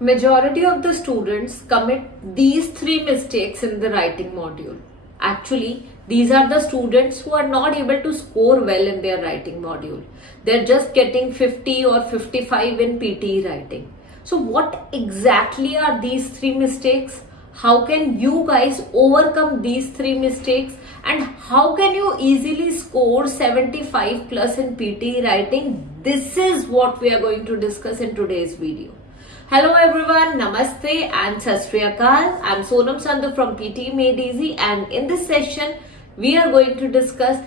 Majority of the students commit these three mistakes in the writing module. Actually, these are the students who are not able to score well in their writing module. They're just getting 50 or 55 in PTE writing. So what exactly are these three mistakes? How can you guys overcome these three mistakes? And how can you easily score 75 plus in PTE writing? This is what we are going to discuss in today's video. Hello everyone, Namaste and Sat Sri Akal. I am Sonam Sandhu from PTE Made Easy, and in this session we are going to discuss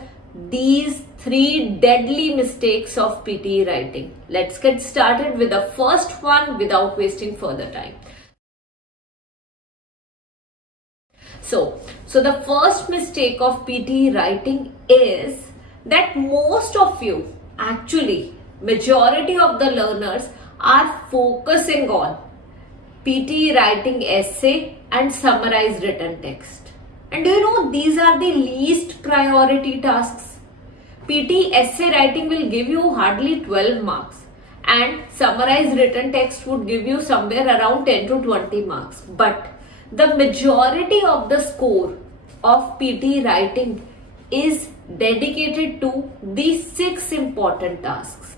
these three deadly mistakes of PTE writing. Let's get started with the first one without wasting further time. So the first mistake of PTE writing is that most of you, actually majority of the learners, are focusing on PTE writing essay and summarized written text. And do you know these are the least priority tasks? PTE essay writing will give you hardly 12 marks and summarized written text would give you somewhere around 10 to 20 marks. But the majority of the score of PTE writing is dedicated to these 6 important tasks.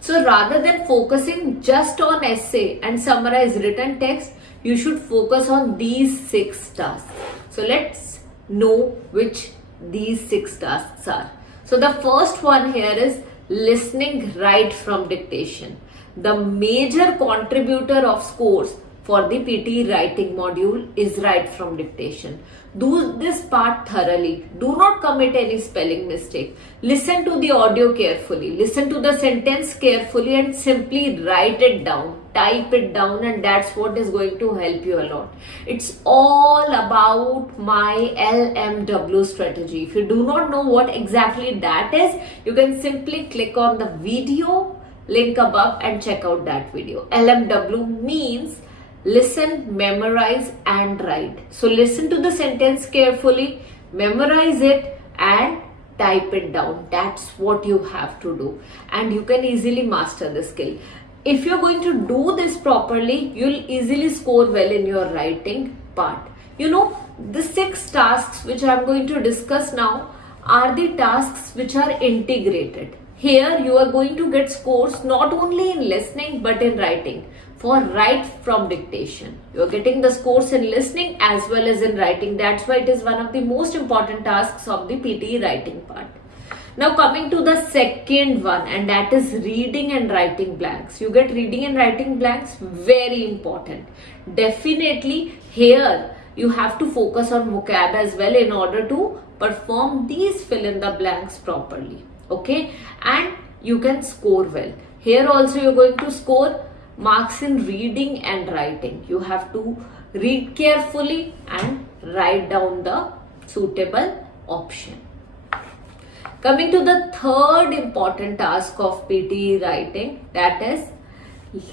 So rather than focusing just on essay and summarize written text, you should focus on these 6 tasks. So let's know which these 6 tasks are. So the first one here is listening right from dictation. The major contributor of scores for the PTE writing module is right from dictation. Do this part thoroughly. Do not commit any spelling mistake. Listen to the audio carefully. Listen to the sentence carefully and simply write it down. Type it down, and that's what is going to help you a lot. It's all about my LMW strategy. If you do not know what exactly that is, you can simply click on the video link above and check out that video. LMW means listen, memorize and write. So listen to the sentence carefully, memorize it and type it down. That's what you have to do, and you can easily master the skill. If you're going to do this properly, you'll easily score well in your writing part. You know, the 6 tasks which I'm going to discuss now are the tasks which are integrated. Here you are going to get scores not only in listening but in writing. For right from dictation, you are getting the scores in listening as well as in writing. That's why it is one of the most important tasks of the PTE writing part. Now coming to the second one, and that is reading and writing blanks. You get reading and writing blanks, very important. Definitely here you have to focus on vocab as well in order to perform these fill in the blanks properly. Okay, and you can score well. Here also you're going to score marks in reading and writing. You have to read carefully and write down the suitable option. Coming to the third important task of PTE writing, that is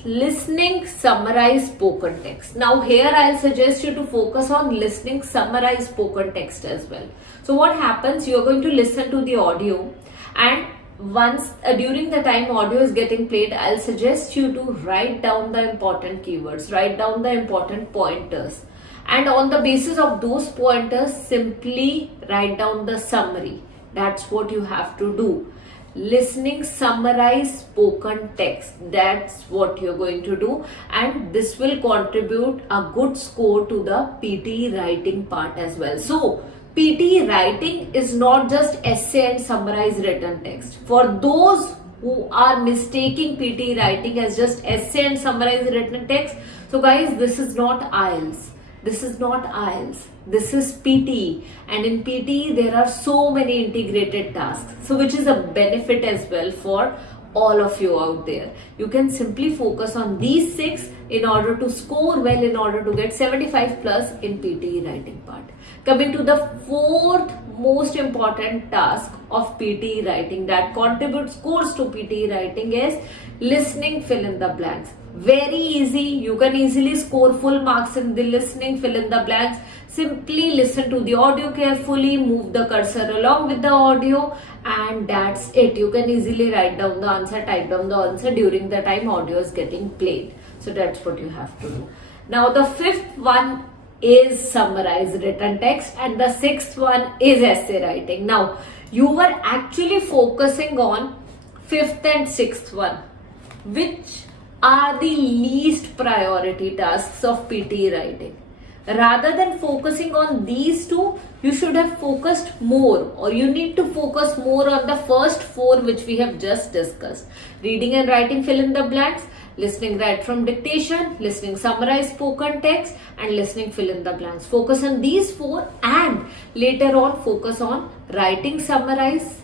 listening, summarize spoken text. Now here I'll suggest you to focus on listening, summarize spoken text as well. So what happens, you're going to listen to the audio, and once during the time audio is getting played, I'll suggest you to write down the important keywords, write down the important pointers, and on the basis of those pointers simply write down the summary. That's what you have to do. Listening, summarize spoken text, that's what you're going to do, and this will contribute a good score to the PTE writing part as well. So PTE writing is not just essay and summarize written text. For those who are mistaking PTE writing as just essay and summarize written text, so guys, this is not IELTS. This is not IELTS. This is PTE, and in PTE there are so many integrated tasks, so which is a benefit as well for all of you out there. You can simply focus on these 6 in order to score well, in order to get 75 plus in PTE writing part. Coming to the fourth most important task of PTE writing that contributes scores to PTE writing is listening, fill in the blanks. Very easy. You can easily score full marks in the listening, fill in the blanks. Simply listen to the audio carefully, move the cursor along with the audio, and that's it. You can easily write down the answer, type down the answer during the time audio is getting played. So that's what you have to do. Now the fifth one is summarize written text and the sixth one is essay writing. Now you were actually focusing on fifth and sixth one, which are the least priority tasks of PTE writing. Rather than focusing on these two, you should have focused more, or you need to focus more on the first four which we have just discussed. Reading and writing fill in the blanks, listening write from dictation, listening summarize spoken text, and listening fill in the blanks. Focus on these four and later on focus on writing summarize,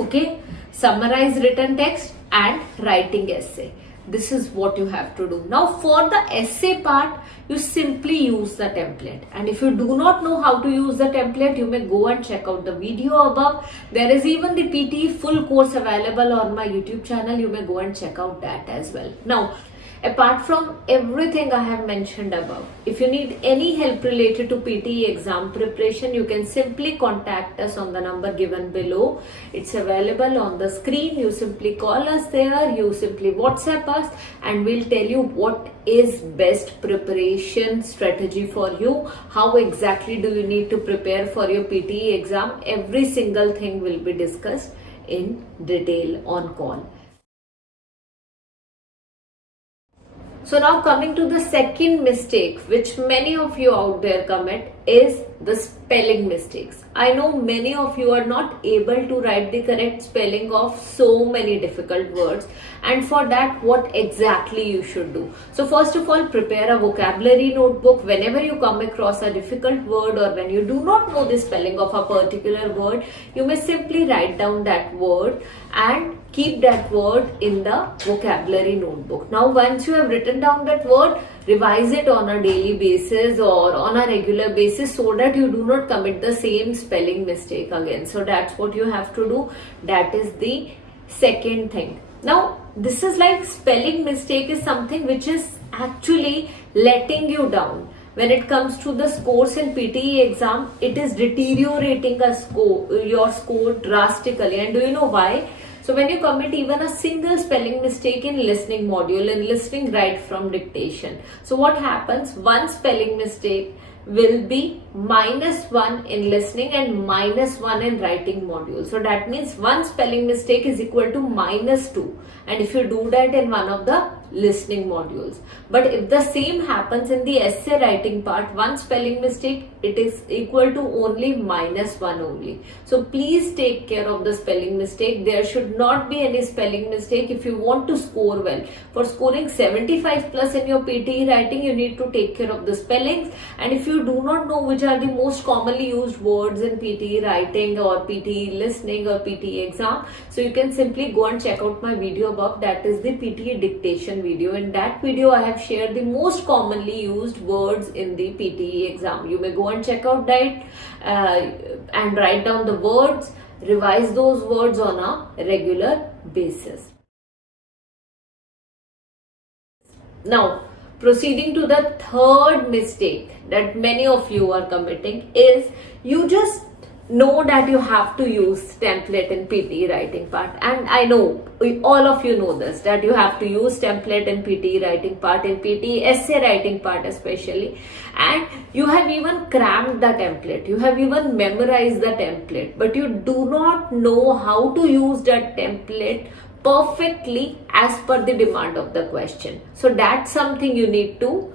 okay, summarize written text and writing essay. This is what you have to do. Now for the essay part, you simply use the template, and if you do not know how to use the template, you may go and check out the video above. There is even the PTE full course available on my YouTube channel. You may go and check out that as well. Now apart from everything I have mentioned above, if you need any help related to PTE exam preparation, you can simply contact us on the number given below. It's available on the screen. You simply call us there, you simply WhatsApp us, and we'll tell you what is best preparation strategy for you. How exactly do you need to prepare for your PTE exam? Every single thing will be discussed in detail on call. So now coming to the second mistake which many of you out there commit is the spelling mistakes. I know many of you are not able to write the correct spelling of so many difficult words, and for that what exactly you should do. So first of all, prepare a vocabulary notebook. Whenever you come across a difficult word or when you do not know the spelling of a particular word, you may simply write down that word and keep that word in the vocabulary notebook. Now once you have written down that word, revise it on a daily basis or on a regular basis so that you do not commit the same spelling mistake again. So that's what you have to do. That is the second thing. Now this is like spelling mistake is something which is actually letting you down. When it comes to the scores in PTE exam, it is deteriorating your score drastically. And do you know why? So when you commit even a single spelling mistake in listening module, in listening write from dictation, so what happens? One spelling mistake will be -1 in listening and -1 in writing module. So that means one spelling mistake is equal to -2, and if you do that in one of the listening modules. But if the same happens in the essay writing part, one spelling mistake, it is equal to only -1 only. So please take care of the spelling mistake. There should not be any spelling mistake if you want to score well. For scoring 75 plus in your PTE writing, you need to take care of the spellings. And if you do not know which are the most commonly used words in PTE writing or PTE listening or PTE exam, so you can simply go and check out my video above. That is the PTE dictation video. In that video, I have shared the most commonly used words in the PTE exam. You may go and check out that and write down the words, revise those words on a regular basis. Now, proceeding to the third mistake that many of you are committing is you just know that you have to use template in PTE writing part, and I know all of you know this, that you have to use template in PTE writing part, in PTE essay writing part especially, and you have even crammed the template, you have even memorized the template, but you do not know how to use that template perfectly as per the demand of the question. So that's something you need to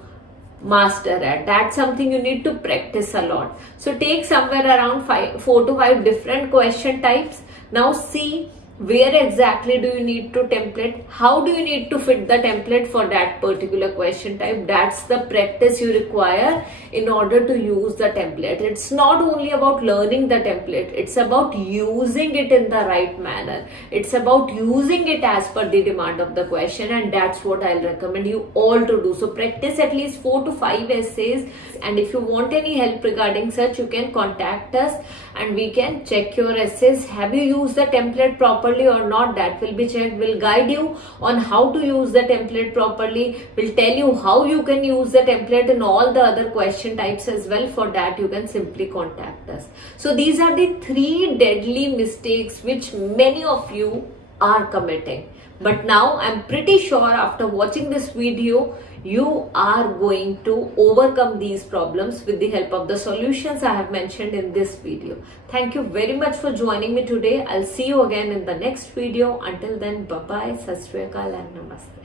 master at. That's something you need to practice a lot. So take somewhere around 4 to 5 different question types. Now see where exactly do you need to template, how do you need to fit the template for that particular question type. That's the practice you require in order to use the template. It's not only about learning the template, it's about using it in the right manner. It's about using it as per the demand of the question, and that's what I'll recommend you all to do. So practice at least 4 to 5 essays, and if you want any help regarding such, you can contact us and we can check your essays. Have you used the template properly or not? That will be checked. We'll guide you on how to use the template properly. We'll tell you how you can use the template in all the other question types as well. For that, you can simply contact us. So these are the 3 deadly mistakes which many of you are committing. But now I'm pretty sure after watching this video, you are going to overcome these problems with the help of the solutions I have mentioned in this video. Thank you very much for joining me today. I'll see you again in the next video. Until then, bye bye, sat sri akal and namaste.